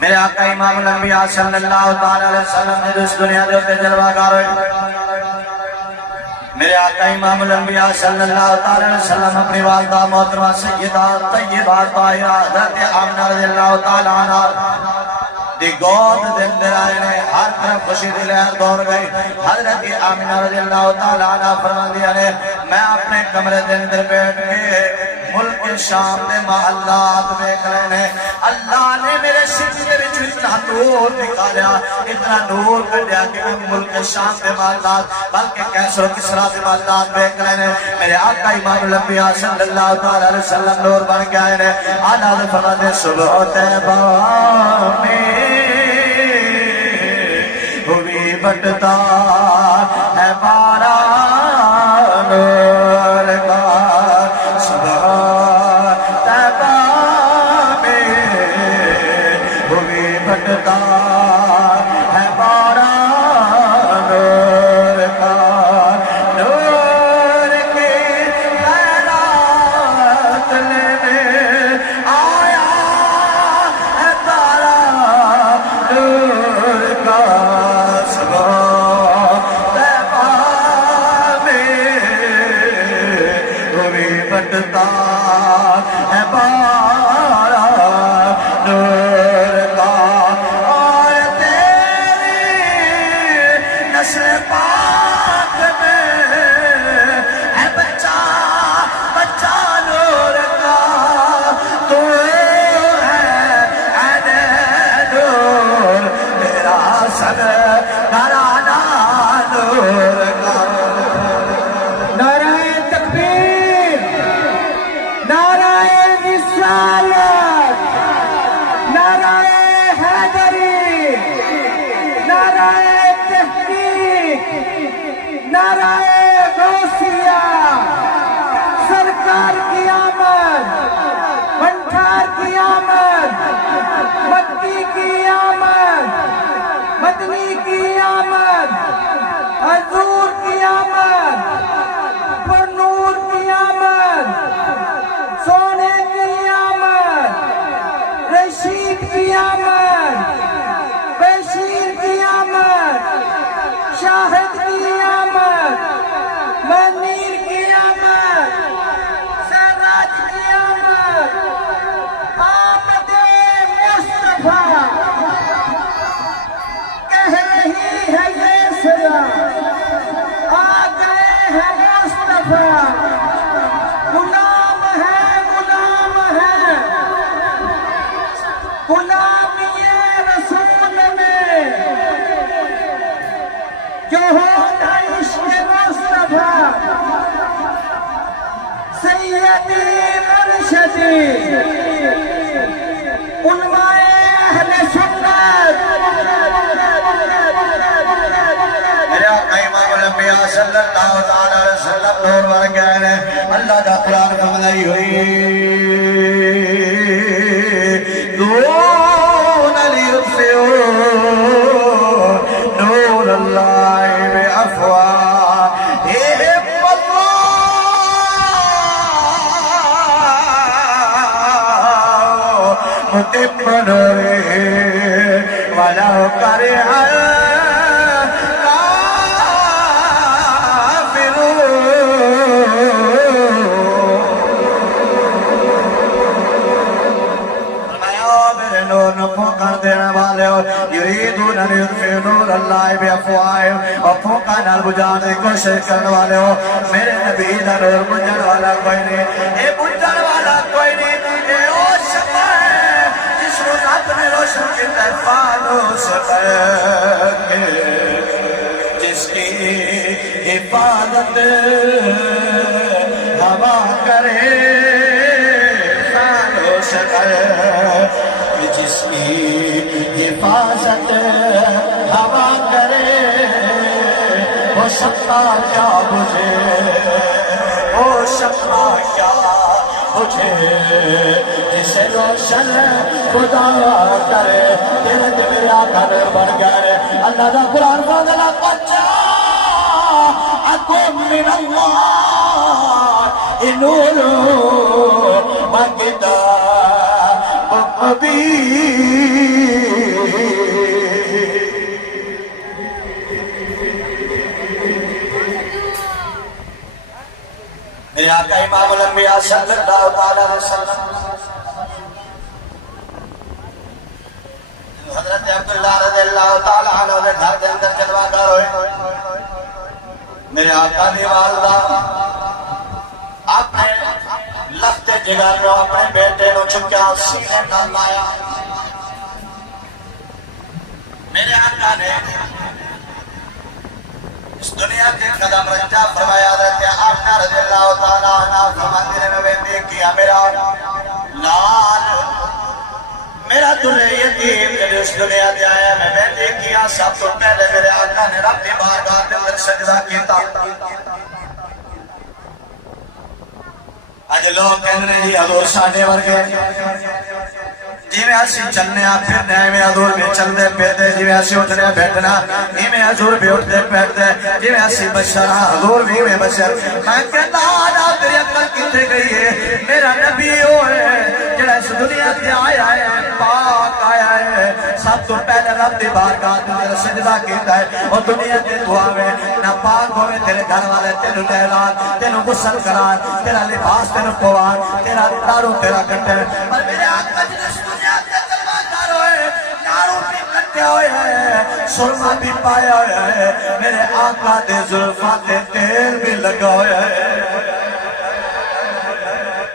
میرے آقا امام الانبیاء صلی اللہ علیہ وسلم نے اس دنیا دے ہوتے جلوہ گار ہوئے. میرے آقا امام الانبیاء صلی اللہ علیہ وسلم اپنی والدہ محترمہ سیدہ طیبہ طاہرہ حضرت آمنہ رضی اللہ تعالیٰ عنہ دی گود دل دلائے نے ہر طرف خوشی دی لہر دور گئی. حضرت آمنہ رضی اللہ تعالیٰ عنہ فرمان دیا نے میں اپنے کمرے دے اندر بیٹھ کے ملک شام دے محلات دیکھ لینے. اللہ نے میرے سینے وچ اتنا نور نکالیا، اتنا نور کڈیا کہ میں ملک شام دے محلات بلکہ کیسر و کسرا دے محلات دیکھ لینے. میرے آقا امام الانبیاء صلی اللہ علیہ وسلم نور بن کے آئے نے. آلہ دے فرماتے صبح طیبہ میں ہوئی بٹتا ہے باران نور کا. صبح طیبہ میں ہوئی بٹتا ہے باران نور کا. نور کی خیرات لینے آیا ہے تارا نور کا. بٹتا ہے بارا نور کا. اور تیری نسل پاک میں ہے بچہ بچہ نور کا. تو ہے عین نور تیرا سب گھرانہ نور کا. نعرہ غوثیہ، سرکار کی آمد، بنٹھار کی آمد، مکی کی آمد، مدنی کی آمد، حضور کی آمد، پر نور کی آمد، سونے کی آمد، رشید کی آمد، بشیر کی آمد، شاہد کی آمد، منیر کی آمد، سراج کی آمد. آمد مصطفیٰ کہہ رہی ہے یہ صدا، آ گئے ہیں مصطفیٰ. غلام ہے غلام ہے غلامی رسول میں جو ہوتا عشق مصطفیٰ. سیدی مرشدی علماء اہل سنت. میرے آقا امام الانبیاء صلی اللہ علیہ وسلم نور بن کے آئے نے. اللہ دا قرآن کملائی ہوئی دون لیطفئوا نور اللہ بافواہہم واللہ متم نورہ ولو کرہ کر دینے والے ہو. یریدون ان یطفئوا نور اللہ بافواہہم، اور پھونکا نال بجھانے کی کوشش کرنے والے ہو. میرے نبی دا نور بجھن والا کوئی نہیں، اے بجھن والا کوئی نہیں. اے او شمع ہے جس کو رب نے روشن کیا ہے فانوس کے، جس کی حفاظت ہوا کرے فانوس کرے، جس کی حفاظت ہوا کرے وہ شمع کیا بجھے، وہ شمع کیا بجھے جسے روشن خدا کرے. دل میرے آقا بن گئے. اللہ دا قرآن بولنا بچہ اکم من اللہ نور و کتاب مبین امام الانبیاء صلی اللہ تعالی علیہ وسلم حضرت عبداللہ رضی اللہ تعالی عنہ نے گھر کے اندر جلوہ گر ہوئے. میرے آقا دی والدہ اپنے لفتے جگر میں اپنے بیٹے نو چکیا سینے نہ لایا. میرے آقا نے اس دنیا کے قدم رجا فرمایا رہتے آمنہ رضی اللہ تعالیٰ عنہ فرماندے میں بیٹے کیا میرا لال میرا دلے یتیم جب اس دنیا دے آیا میں بیٹے کیا سب تو پہلے میرے آقا نے رب دی بارگاہ کے اندر سجدہ کیتا. آج لوگ کہنے جی حضور ساڈے ورگے جی میں اسی چلنے پھرنے میں حضور بھی چل دے پیتے جی میں اسی اٹھنے بیٹھنا جی میں حضور بھی اٹھتے بیٹھتے جی میں اسی بشر حضور بھی میں بشر. میں کہتا آجا تیری عقل کتے گئی ہے میرا نبی وہ ہے جڑا اس دنیا سے آیا ہے پاک آیا ہے سب تو پہلے رب دی بارگاہ میں سجدہ کیتا ہے اور دنیا تے دعا میں نہ پاک ہوئے تیرے گھر والے تینوں نہلان تینوں غسل کران تیرا لباس تینوں پوان تیرا دارو تیرا کٹے پر میرے آقا جس دنیا تے جلوہ گر ہوئے دارو بھی کٹے ہوئے ہیں سرما بھی پایا ہوئے ہیں میرے آقا دے زلفاں تے تیل بھی لگا ہوئے ہیں.